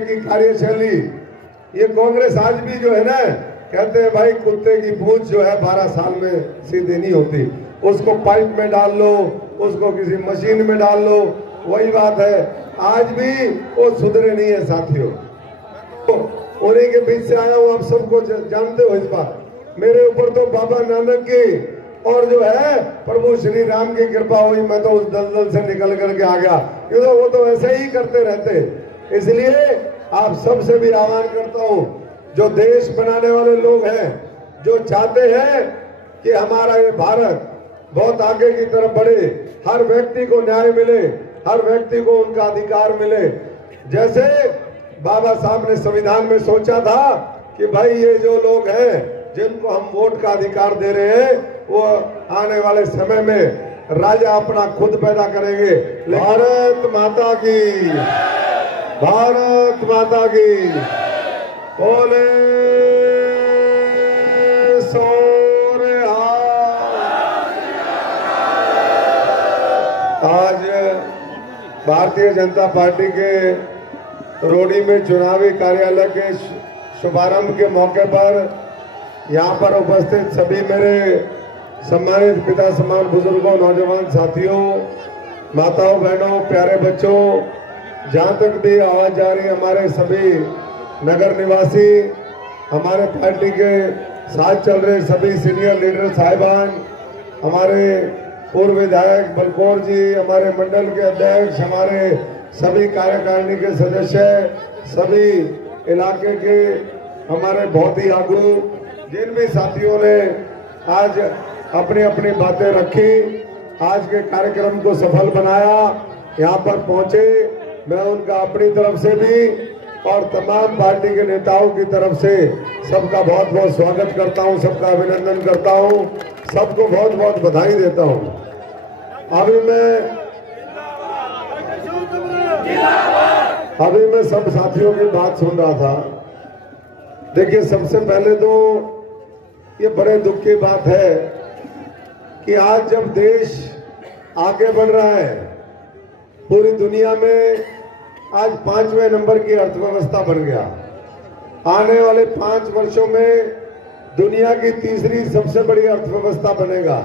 की कार्यशैली, ये कांग्रेस आज भी जो है ना, कहते हैं भाई कुत्ते की पूंछ जो है 12 साल में सीधी नहीं होती, उसको पाइप में डाल लो, उसको किसी मशीन में डाल लो, वही बात है। आज भी वो सुधरे नहीं है साथियों। तो उन्हीं के बीच से आया हूँ, आप सबको जानते हो इस बात। मेरे ऊपर तो बाबा नानक की और जो है प्रभु श्री राम की कृपा हुई, मैं तो उस दलदल से निकल करके आ गया, क्योंकि वो तो ऐसे ही करते रहते। इसलिए आप सबसे भी आह्वान करता हूँ, जो देश बनाने वाले लोग हैं, जो चाहते हैं कि हमारा ये भारत बहुत आगे की तरफ बढ़े, हर व्यक्ति को न्याय मिले, हर व्यक्ति को उनका अधिकार मिले, जैसे बाबा साहब ने संविधान में सोचा था कि भाई ये जो लोग हैं जिनको हम वोट का अधिकार दे रहे हैं, वो आने वाले समय में राजा अपना खुद पैदा करेंगे। भारत माता की, भारत माता की, बोले आज भारतीय जनता पार्टी के रोडी में चुनावी कार्यालय के शुभारंभ के मौके पर यहाँ पर उपस्थित सभी मेरे सम्मानित पिता समान बुजुर्गों, नौजवान साथियों, माताओं, बहनों, प्यारे बच्चों, जहाँ तक भी आवाज जा रही है, हमारे सभी नगर निवासी, हमारे पार्टी के साथ चल रहे सभी सीनियर लीडर साहिबान, हमारे पूर्व विधायक बलकौर जी, हमारे मंडल के अध्यक्ष, हमारे सभी कार्यकारिणी के सदस्य, सभी इलाके के हमारे बहुत ही आगू, जिन भी साथियों ने आज अपनी अपनी बातें रखी, आज के कार्यक्रम को सफल बनाया, यहाँ पर पहुंचे, मैं उनका अपनी तरफ से भी और तमाम पार्टी के नेताओं की तरफ से सबका बहुत बहुत स्वागत करता हूँ, सबका अभिनंदन करता हूँ, सबको बहुत बहुत बधाई देता हूँ। अभी मैं सब साथियों की बात सुन रहा था। देखिए, सबसे पहले तो ये बड़े दुख की बात है कि आज जब देश आगे बढ़ रहा है, पूरी दुनिया में आज 5वें नंबर की अर्थव्यवस्था बन गया, आने वाले 5 वर्षों में दुनिया की तीसरी सबसे बड़ी अर्थव्यवस्था बनेगा।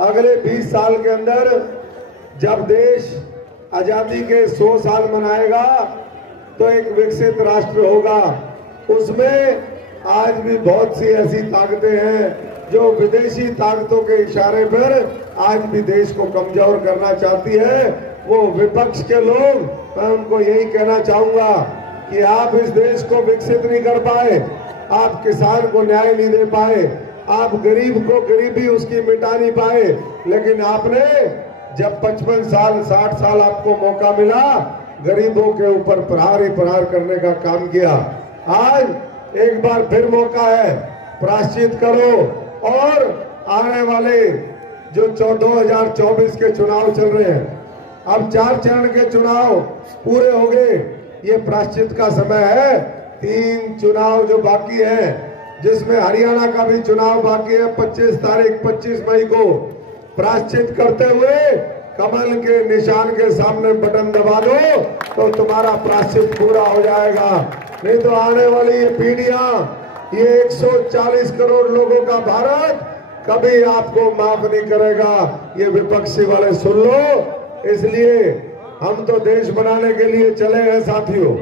अगले 20 साल के अंदर जब देश आजादी के 100 साल मनाएगा तो एक विकसित राष्ट्र होगा। उसमें आज भी बहुत सी ऐसी ताकतें हैं जो विदेशी ताकतों के इशारे पर आज भी देश को कमजोर करना चाहती है। वो विपक्ष के लोग, मैं उनको यही कहना चाहूंगा कि आप इस देश को विकसित नहीं कर पाए, आप किसान को न्याय नहीं दे पाए, आप गरीब को गरीबी उसकी मिटा नहीं पाए, लेकिन आपने जब 55 साल 60 साल आपको मौका मिला, गरीबों के ऊपर प्रहार ही प्रहार करने का काम किया। आज एक बार फिर मौका है, प्रायश्चित करो और आने वाले जो 2024 के चुनाव चल रहे हैं, अब 4 चरण के चुनाव पूरे हो गए, ये प्रायश्चित का समय है। 3 चुनाव जो बाकी है, जिसमें हरियाणा का भी चुनाव बाकी है 25 मई को, प्रायश्चित करते हुए कमल के निशान के सामने बटन दबा दो तो तुम्हारा प्रायश्चित पूरा हो जाएगा। नहीं तो आने वाली ये पीढ़ियां, ये 140 करोड़ लोगों का भारत कभी आपको माफ नहीं करेगा। ये विपक्षी वाले सुन लो। इसलिए हम तो देश बनाने के लिए चले हैं साथियों।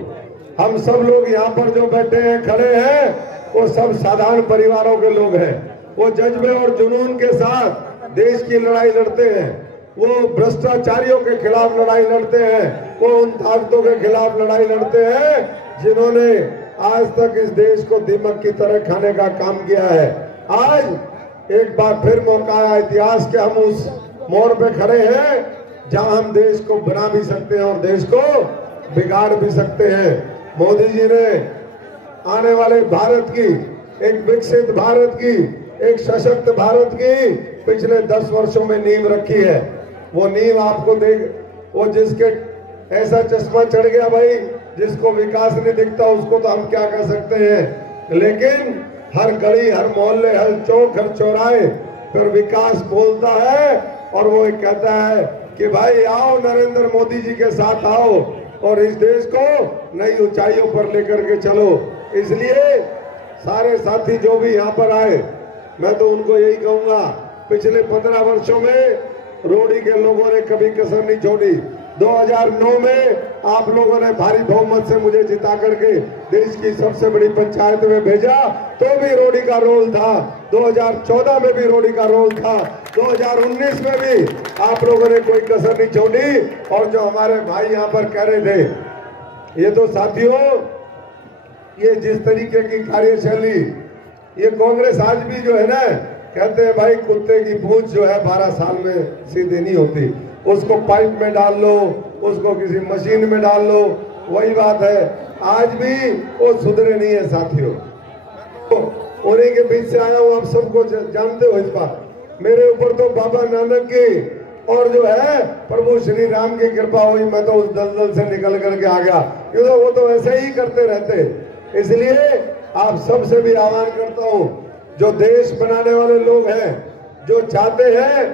हम सब लोग यहाँ पर जो बैठे हैं, खड़े हैं, वो सब साधारण परिवारों के लोग हैं। वो जज्बे और जुनून के साथ देश की लड़ाई लड़ते हैं, वो भ्रष्टाचारियों के खिलाफ लड़ाई लड़ते हैं, वो उन ताकतों के खिलाफ लड़ाई लड़ते हैं जिन्होंने आज तक इस देश को दीमक की तरह खाने का काम किया है। आज एक बार फिर मौका है इतिहास के, हम उस मोड़ पे खड़े हैं जहां हम देश को बना भी सकते हैं और देश को बिगाड़ भी सकते हैं। मोदी जी ने आने वाले भारत की, एक विकसित भारत की, एक सशक्त भारत की पिछले 10 वर्षों में नींव रखी है। वो नींव आपको देख, वो जिसके ऐसा चश्मा चढ़ गया भाई, जिसको विकास नहीं दिखता, उसको तो हम क्या कर सकते हैं। लेकिन हर गली, हर मोहल्ले, हर चौक, हर चौराहे पर विकास बोलता है और वो कहता है कि भाई आओ नरेंद्र मोदी जी के साथ आओ, और इस देश को नई ऊंचाइयों पर लेकर के चलो। इसलिए सारे साथी जो भी यहाँ पर आए, मैं तो उनको यही कहूंगा, पिछले 15 वर्षों में रोड़ी के लोगों ने कभी कसर नहीं छोड़ी। 2009 में आप लोगों ने भारी बहुमत से मुझे जिता करके देश की सबसे बड़ी पंचायत में भेजा, तो भी रोड़ी का रोल था। 2014 में भी रोड़ी का रोल था। 2019 में भी आप लोगों ने कोई कसर नहीं छोड़ी। और जो हमारे भाई यहाँ पर कह रहे थे, ये तो साथियों, ये जिस तरीके की कार्यशैली, ये कांग्रेस आज भी जो है ना, कहते हैं भाई कुत्ते की पूंछ जो है 12 साल में सीधी नहीं होती, उसको पाइप में डाल लो, उसको किसी मशीन में डाल लो, वही बात है। आज भी वो सुधरे नहीं है साथियों। तो उन्हीं के बीच से आया हूं, आप सबको जानते हो इस बात। मेरे ऊपर तो बाबा नानक की और जो है प्रभु श्री राम की कृपा हुई, मैं तो उस दलदल से निकल करके आ गया, क्योंकि वो तो ऐसे ही करते रहते। इसलिए आप सबसे भी आह्वान करता हूं, जो देश बनाने वाले लोग हैं, जो चाहते हैं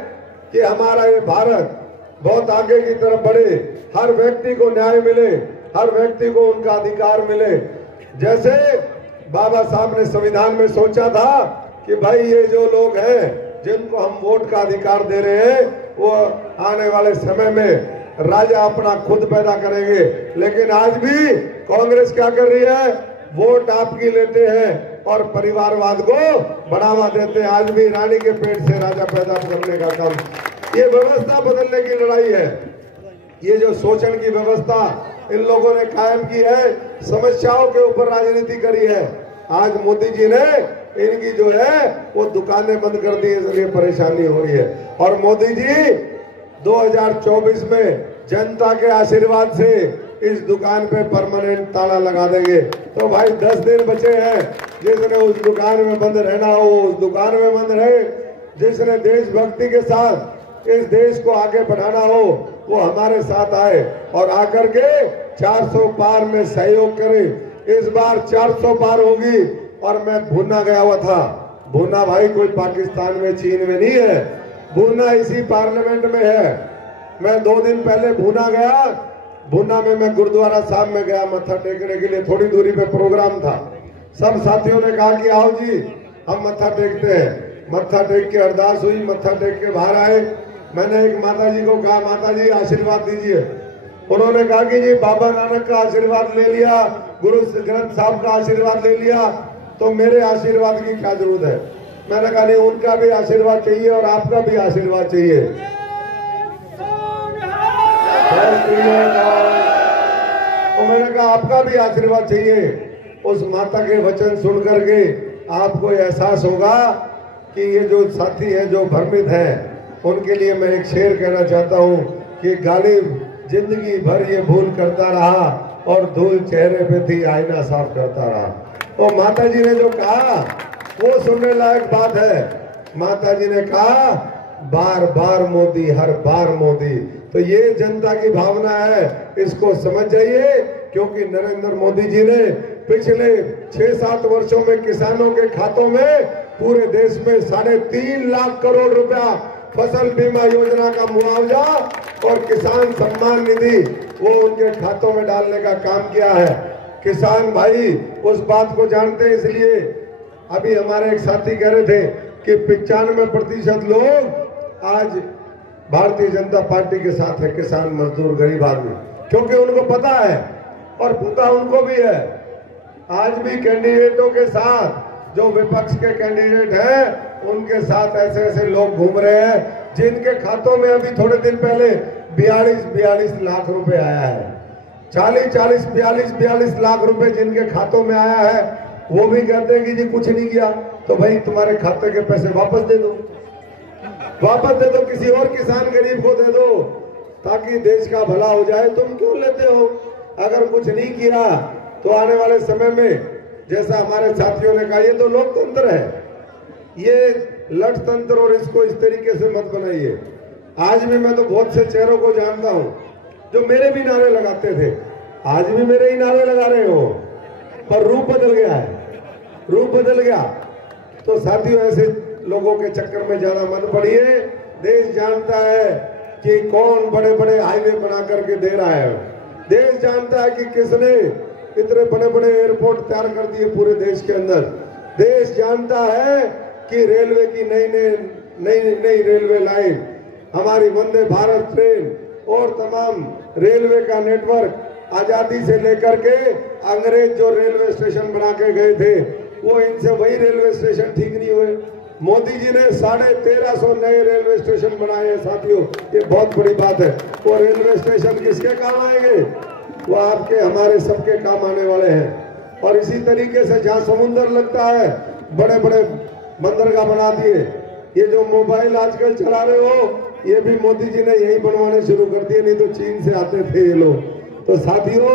कि हमारा ये भारत बहुत आगे की तरफ बढ़े, हर व्यक्ति को न्याय मिले, हर व्यक्ति को उनका अधिकार मिले। जैसे बाबा साहब ने संविधान में सोचा था कि भाई ये जो लोग हैं जिनको हम वोट का अधिकार दे रहे हैं, वो आने वाले समय में राजा अपना खुद पैदा करेंगे। लेकिन आज भी कांग्रेस क्या कर रही है, वोट आपकी लेते हैं और परिवारवाद को बढ़ावा देते हैं। आज भी रानी के पेट से राजा पैदा करने का काम, ये व्यवस्था बदलने की लड़ाई है। ये जो शोषण की व्यवस्था इन लोगों ने कायम की है, समस्याओं के ऊपर राजनीति करी है। आज मोदी जी ने इनकी जो है वो दुकानें बंद कर दी, इसलिए परेशानी हो रही है। और मोदी जी 2024 में जनता के आशीर्वाद से इस दुकान पे परमानेंट ताला लगा देंगे। तो भाई 10 दिन बचे हैं, जिसने उस दुकान में बंद रहना हो उस दुकान में बंद रहे, जिसने देशभक्ति के साथ इस देश को आगे बढ़ाना हो वो हमारे साथ आए और आकर के 400 पार में सहयोग करे। इस बार 400 पार होगी। और मैं भूना गया हुआ था, भूना भाई कोई पाकिस्तान में चीन में नहीं है, भूना इसी पार्लियामेंट में है। मैं 2 दिन पहले भूना गया, भूना में मैं गुरुद्वारा साहब में गया मत्था टेकने के लिए, थोड़ी दूरी पे प्रोग्राम था। सब साथियों ने कहा कि आओ जी हम मत्था टेकते हैं। मत्था टेक के अरदास हुई, मत्था टेक के बाहर आए। मैंने एक माता जी को कहा, माता जी आशीर्वाद दीजिए। उन्होंने कहा कि जी बाबा नानक का आशीर्वाद ले लिया, गुरु ग्रंथ साहब का आशीर्वाद ले लिया, तो मेरे आशीर्वाद की क्या जरूरत है। मैंने कहा नहीं, उनका भी आशीर्वाद चाहिए और आपका भी आशीर्वाद चाहिए। तो मैंने कहा आपका भी आशीर्वाद चाहिए। उस माता के वचन सुन करके आपको एहसास होगा कि ये जो साथी हैं जो भ्रमित हैं, उनके लिए मैं एक शेर कहना चाहता हूँ कि गालिब जिंदगी भर ये भूल करता रहा और धूल चेहरे पे थी आईना साफ करता रहा। तो माता जी ने जो कहा वो सुनने लायक बात है। माता जी ने कहा बार बार मोदी, हर बार मोदी। तो ये जनता की भावना है, इसको समझ जाइए। क्योंकि नरेंद्र मोदी जी ने पिछले 6-7 वर्षों में किसानों के खातों में पूरे देश में 3.5 लाख करोड़ रुपया फसल बीमा योजना का मुआवजा और किसान सम्मान निधि वो उनके खातों में डालने का काम किया है। किसान भाई उस बात को जानते हैं। इसलिए अभी हमारे एक साथी कह रहे थे कि 95% लोग आज भारतीय जनता पार्टी के साथ है, किसान मजदूर गरीब आदमी, क्योंकि उनको पता है और पता उनको भी है। आज भी कैंडिडेटों के साथ जो विपक्ष के कैंडिडेट हैं उनके साथ ऐसे ऐसे लोग घूम रहे हैं जिनके खातों में अभी थोड़े दिन पहले 42 लाख रुपए आया है। 42 लाख रुपए जिनके खातों में आया है, वो भी कहते हैं कि जी कुछ नहीं किया। तो भाई तुम्हारे खाते के पैसे वापस दे दो, वापस दे दो, किसी और किसान गरीब को दे दो ताकि देश का भला हो जाए। तुम क्यों लेते हो? अगर कुछ नहीं किया तो आने वाले समय में जैसा हमारे साथियों ने कहा, ये तो लोकतंत्र है, ये लठ तंत्र, और इसको इस तरीके से मत बनाइए। आज भी मैं तो बहुत से चेहरों को जानता हूं जो मेरे भी नारे लगाते थे, आज भी मेरे ही नारे लगा रहे हो, पर रूप बदल गया है, रूप बदल गया। तो साथियों ऐसे लोगों के चक्कर में ज्यादा मत पड़िए। देश जानता है कि कौन बड़े बड़े हाईवे बना करके दे रहा है। देश जानता है कि किसने इतने बड़े बड़े एयरपोर्ट तैयार कर दिए पूरे देश के अंदर। देश जानता है कि रेलवे की नई रेलवे लाइन, हमारी वंदे भारत ट्रेन और तमाम रेलवे का नेटवर्क आजादी से लेकर के अंग्रेज जो रेलवे स्टेशन बना के गए थे, वो इनसे वही रेलवे स्टेशन ठीक नहीं हुए। मोदी जी ने 1350 नए रेलवे स्टेशन बनाए हैं साथियों, ये बहुत बड़ी बात है। वो रेलवे स्टेशन किसके काम आएंगे? वो आपके हमारे सबके काम आने वाले हैं। और इसी तरीके से जहाँ समुद्र लगता है, बड़े बड़े बंदरगाह बना दिए। ये जो मोबाइल आजकल चला रहे हो, ये भी मोदी जी ने यही बनवाने शुरू कर दिए, नहीं तो चीन से आते थे ये लोग। तो साथियों,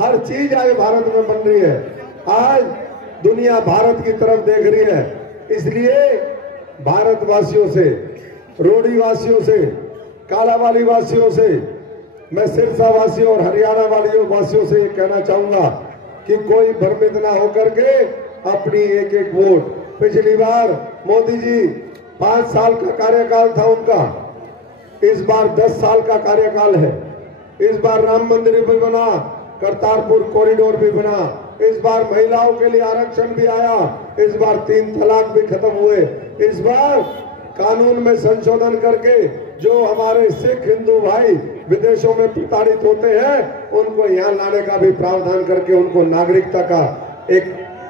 हर चीज आज भारत में बन रही है। आज दुनिया भारत की तरफ देख रही है। इसलिए भारतवासियों से, रोडी वासियों से, कालावाली वासियों से, मैं सिरसा वासियों और हरियाणा वासियों से ये कहना चाहूंगा कि कोई भ्रमित ना होकर के अपनी एक एक वोट, पिछली बार मोदी जी 5 साल का कार्यकाल था उनका, इस बार 10 साल का कार्यकाल है। इस बार राम मंदिर भी बना, करतारपुर कॉरिडोर भी बना, इस बार महिलाओं के लिए आरक्षण भी आया, इस बार 3 तलाक भी खत्म हुए, इस बार कानून में संशोधन करके जो हमारे सिख हिंदू भाई विदेशों में प्रताड़ित होते हैं, उनको यहाँ लाने का भी प्रावधान करके उनको नागरिकता का एक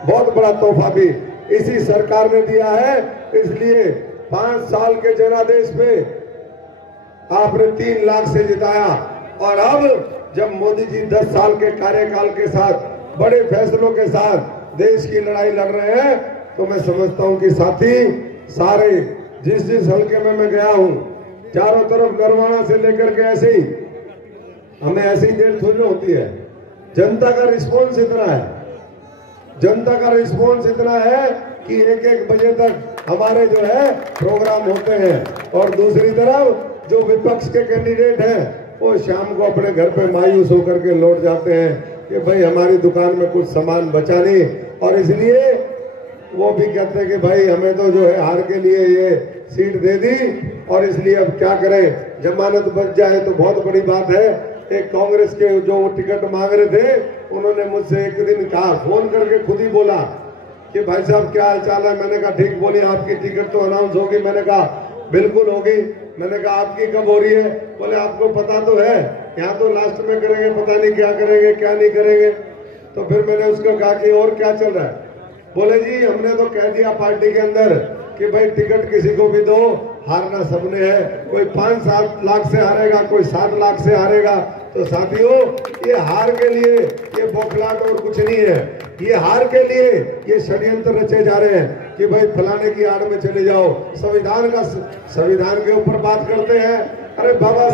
बहुत बड़ा तोहफा भी इसी सरकार ने दिया है। इसलिए 5 साल के जनादेश में आपने 3 लाख से जिताया, और अब जब मोदी जी 10 साल के कार्यकाल के साथ बड़े फैसलों के साथ देश की लड़ाई लड़ रहे हैं, तो मैं समझता हूं कि साथी सारे जिस हल्के में मैं गया हूं, चारों तरफ नरवाना से लेकर के ऐसे ही हमें ऐसी देर थोड़ी होती है। जनता का रिस्पॉन्स इतना है, जनता का रिस्पॉन्स इतना है कि 1-1 बजे तक हमारे जो है प्रोग्राम होते हैं। और दूसरी तरफ जो विपक्ष के कैंडिडेट हैं, वो शाम को अपने घर पे मायूस होकर के लौट जाते हैं कि भाई हमारी दुकान में कुछ सामान बचा नहीं, और इसलिए वो भी कहते हैं कि भाई हमें तो जो है हार के लिए ये सीट दे दी, और इसलिए अब क्या करें, जमानत बच जाए तो बहुत बड़ी बात है। एक कांग्रेस के जो टिकट मांग रहे थे, उन्होंने मुझसे एक दिन कहा, फोन करके खुद ही बोला कि भाई साहब क्या हाल चाल है। मैंने कहा ठीक, बोलिए आपकी टिकट तो अनाउंस होगी। मैंने कहा बिल्कुल होगी। मैंने कहा आपकी कब हो रही है? बोले आपको पता तो है, यहाँ तो लास्ट में करेंगे, पता नहीं क्या करेंगे क्या नहीं करेंगे। तो फिर मैंने उसको कहा कि और क्या चल रहा है? बोले जी हमने तो कह दिया पार्टी के अंदर कि भाई टिकट किसी को भी दो, हारना सबने है। कोई 5-7 लाख से हारेगा, कोई 7 लाख से हारेगा। तो साथियों, ये हार के लिए ये बौखलाहट और कुछ नहीं है। ये हार के लिए ये षड्यंत्र रचे जा रहे हैं कि भाई फलाने की आड़ में चले जाओ। संविधान के ऊपर बात करते हैं। अरे बाबा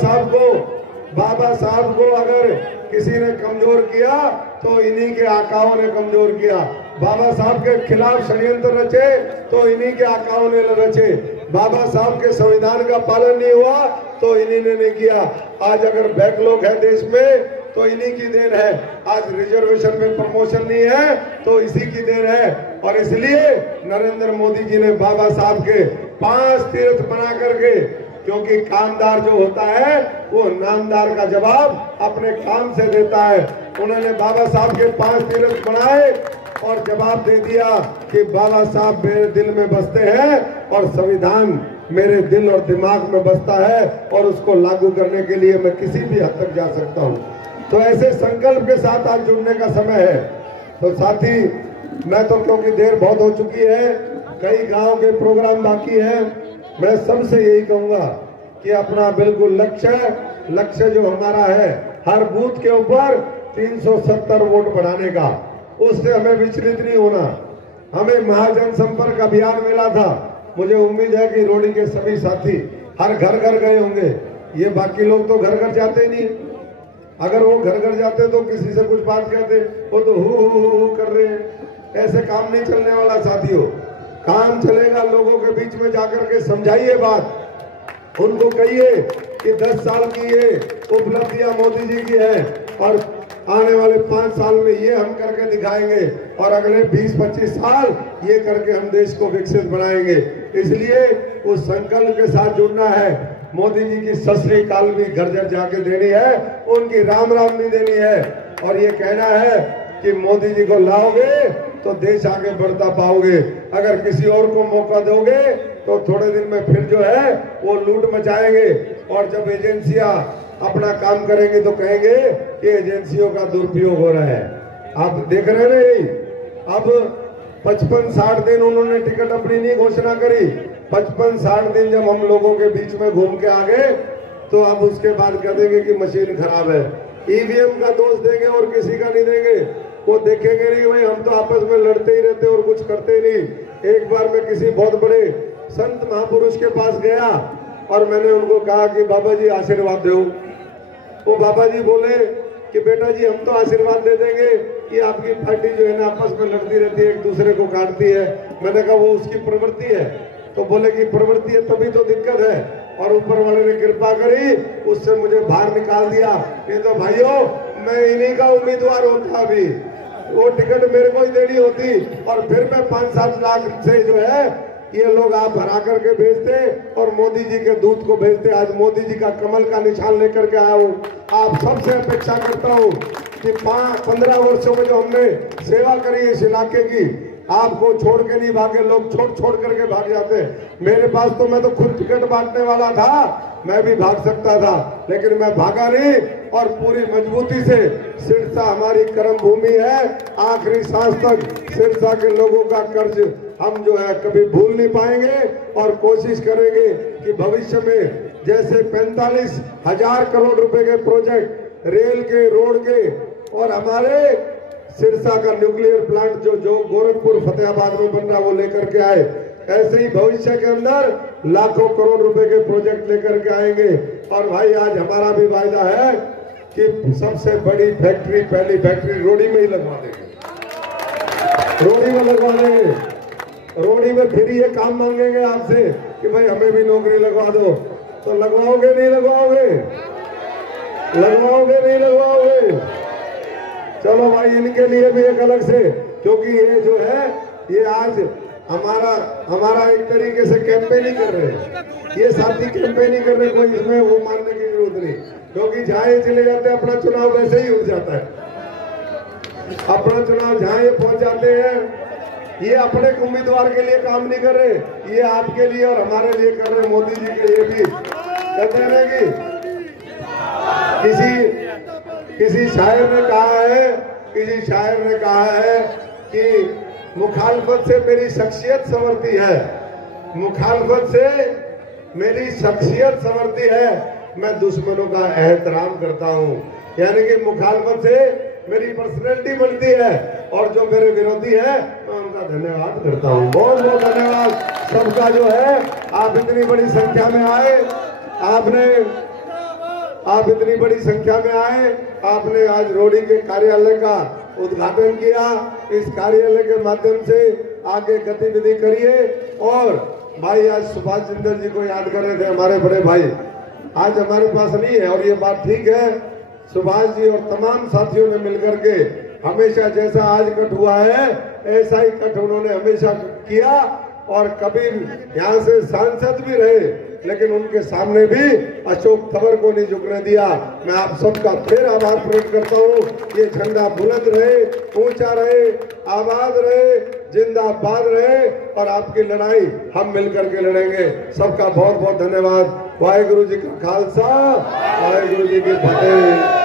साहब को अगर किसी ने कमजोर किया तो इन्हीं के आकाओं ने कमजोर किया। बाबा साहब के खिलाफ षड्यंत्र रचे तो इन्हीं के आकाओं ने रचे। बाबा साहब के संविधान का पालन नहीं हुआ तो इन्हीं ने नहीं किया। आज अगर बैकलॉग है देश में तो इन्हीं की देन है। आज रिजर्वेशन में प्रमोशन नहीं है तो इसी की देन है। और इसलिए नरेंद्र मोदी जी ने बाबा साहब के 5 तीर्थ बना करके, क्योंकि कामदार जो होता है वो नामदार का जवाब अपने काम से देता है। उन्होंने बाबा साहब के 5 तीर्थ बनाए और जवाब दे दिया कि बाबा साहब मेरे दिल में बसते हैं और संविधान मेरे दिल और दिमाग में बसता है, और उसको लागू करने के लिए मैं किसी भी हद तक जा सकता हूं। तो ऐसे संकल्प के साथ आज जुड़ने का समय है। तो साथी, मैं तो क्योंकि देर बहुत हो चुकी है, कई गांव के प्रोग्राम बाकी है, मैं सबसे यही कहूंगा कि अपना बिल्कुल लक्ष्य जो हमारा है, हर बूथ के ऊपर 370 वोट बढ़ाने का, उससे हमें विचलित नहीं होना। हमें महाजन संपर्क अभियान मिला था, मुझे उम्मीद है कि रोडी के सभी साथी हर घर घर गए होंगे। ये बाकी लोग तो घर घर जाते नहीं। अगर वो घर घर जाते तो किसी से कुछ बात कहते, वो तो हु कर रहे हैं। ऐसे काम नहीं चलने वाला साथियों। काम चलेगा, लोगों के बीच में जाकर के समझाइए बात, उनको कहिए कि 10 साल की ये उपलब्धियां मोदी जी की है और आने वाले 5 साल में ये हम करके दिखाएंगे और अगले 20-25 साल ये करके हम देश को विकसित बनाएंगे। इसलिए उस संकल्प के साथ जुड़ना है। मोदी जी की सत श्री अकाल भी घर घर जाके देनी है, उनकी राम राम भी देनी है और ये कहना है कि मोदी जी को लाओगे तो देश आगे बढ़ता पाओगे। अगर किसी और को मौका दोगे तो थोड़े दिन में फिर जो है वो लूट मचाएंगे और जब एजेंसियां अपना काम करेंगे तो कहेंगे कि एजेंसियों का दुरुपयोग हो रहा है। आप देख रहे हैं ना, यही अब 55-60 दिन उन्होंने टिकट अपनी नहीं घोषणा करी। 55-60 दिन जब हम लोगों के बीच में घूम के आ गए तो अब उसके बाद कह देंगे कि मशीन खराब है। ईवीएम का दोष देंगे और किसी का नहीं देंगे। वो देखेंगे नहीं भाई हम तो आपस में लड़ते ही रहते और कुछ करते ही नहीं। एक बार मैं किसी बहुत बड़े संत महापुरुष के पास गया और मैंने उनको कहा कि बाबा जी आशीर्वाद दो। वो बाबा जी बोले कि बेटा जी हम तो आशीर्वाद दे देंगे, ये आपकी पार्टी जो है ना आपस में लड़ती रहती है, एक दूसरे को काटती है। मैंने कहा वो उसकी प्रवृत्ति है। तो बोले कि प्रवृत्ति है तभी तो दिक्कत है, और ऊपर वाले ने कृपा करी उससे मुझे बाहर निकाल दिया। ये तो भाइयों मैं इन्हीं का उम्मीदवार होता, अभी वो टिकट मेरे को ही देनी होती और फिर मैं 5-7 लाख से जो है ये लोग आप हरा करके भेजते और मोदी जी के दूत को भेजते। आज मोदी जी का कमल का निशान लेकर के आया हूँ। आप सबसे अपेक्षा करता हूँ कि 15 वर्षों में जो हमने सेवा करी इस इलाके की, आपको छोड़ के नहीं भागे। लोग छोड़ करके भाग जाते। मेरे पास तो मैं तो खुद टिकट बांटने वाला था, मैं भी भाग सकता था, लेकिन मैं भागा नहीं और पूरी मजबूती से सिरसा हमारी कर्म भूमि है। आखिरी सांस तक सिरसा के लोगों का कर्ज हम जो है कभी भूल नहीं पाएंगे और कोशिश करेंगे कि भविष्य में जैसे 45,000 करोड़ रुपए के प्रोजेक्ट रेल के, रोड के और हमारे सिरसा का न्यूक्लियर प्लांट जो गोरखपुर फतेहाबाद में बन रहा है वो लेकर के आए, ऐसे ही भविष्य के अंदर लाखों करोड़ रुपए के प्रोजेक्ट लेकर के आएंगे। और भाई आज हमारा भी वायदा है कि सबसे बड़ी फैक्ट्री, पहली फैक्ट्री रोडी में ही लगवा देंगे। रोडी में लगवा देंगे। रोडी में फिर ये काम मांगेंगे आपसे कि भाई हमें भी नौकरी लगवा दो। तो लगवाओगे नहीं लगवाओगे? लगवाओगे नहीं लगवाओगे? चलो भाई इनके लिए भी एक अलग से, क्योंकि ये जो है ये आज हमारा एक तरीके से कैंपेनिंग कर रहे हैं। ये साथी कैंपेनिंग कर रहे, कोई इसमें वो मानने की जरूरत नहीं, क्योंकि जहां ये चले जाते हैं अपना चुनाव वैसे ही उठ जाता है। अपना चुनाव जहां ये पहुंच जाते हैं, ये अपने उम्मीदवार के लिए काम नहीं कर रहे, ये आपके लिए और हमारे लिए कर रहे। मोदी जी के लिए भी कहते हैं कि किसी शायर ने कहा है कि मुखालफत से मेरी शख्सियत संवरती है, मुखालफत से मेरी शख्सियत संवरती है, मैं दुश्मनों का एहतराम करता हूँ। यानी कि मुखालफत से मेरी पर्सनैलिटी बनती है और जो मेरे विरोधी है मैं उनका धन्यवाद करता हूँ। बहुत बहुत धन्यवाद सबका जो है। आप इतनी बड़ी संख्या में आए, आप इतनी बड़ी संख्या में आए, आपने आज रोडी के कार्यालय का उद्घाटन किया। इस कार्यालय के माध्यम से आगे गतिविधि करिए। और भाई आज सुभाष जिंदल जी को याद कर रहे थे हमारे बड़े भाई, आज हमारे पास नहीं है और ये बात ठीक है। सुभाष जी और तमाम साथियों ने मिलकर के हमेशा जैसा आज कट हुआ है ऐसा ही कट उन्होंने हमेशा किया और कभी यहाँ से सांसद भी रहे, लेकिन उनके सामने भी अशोक तंवर को नहीं झुकने दिया। मैं आप सबका फिर आभार प्रकट करता हूँ। ये झंडा बुलंद रहे, ऊंचा रहे, आबाद रहे, जिंदाबाद रहे और आपकी लड़ाई हम मिलकर के लड़ेंगे। सबका बहुत बहुत धन्यवाद। वाहेगुरु जी का खालसा, वाहेगुरु जी की फतेह।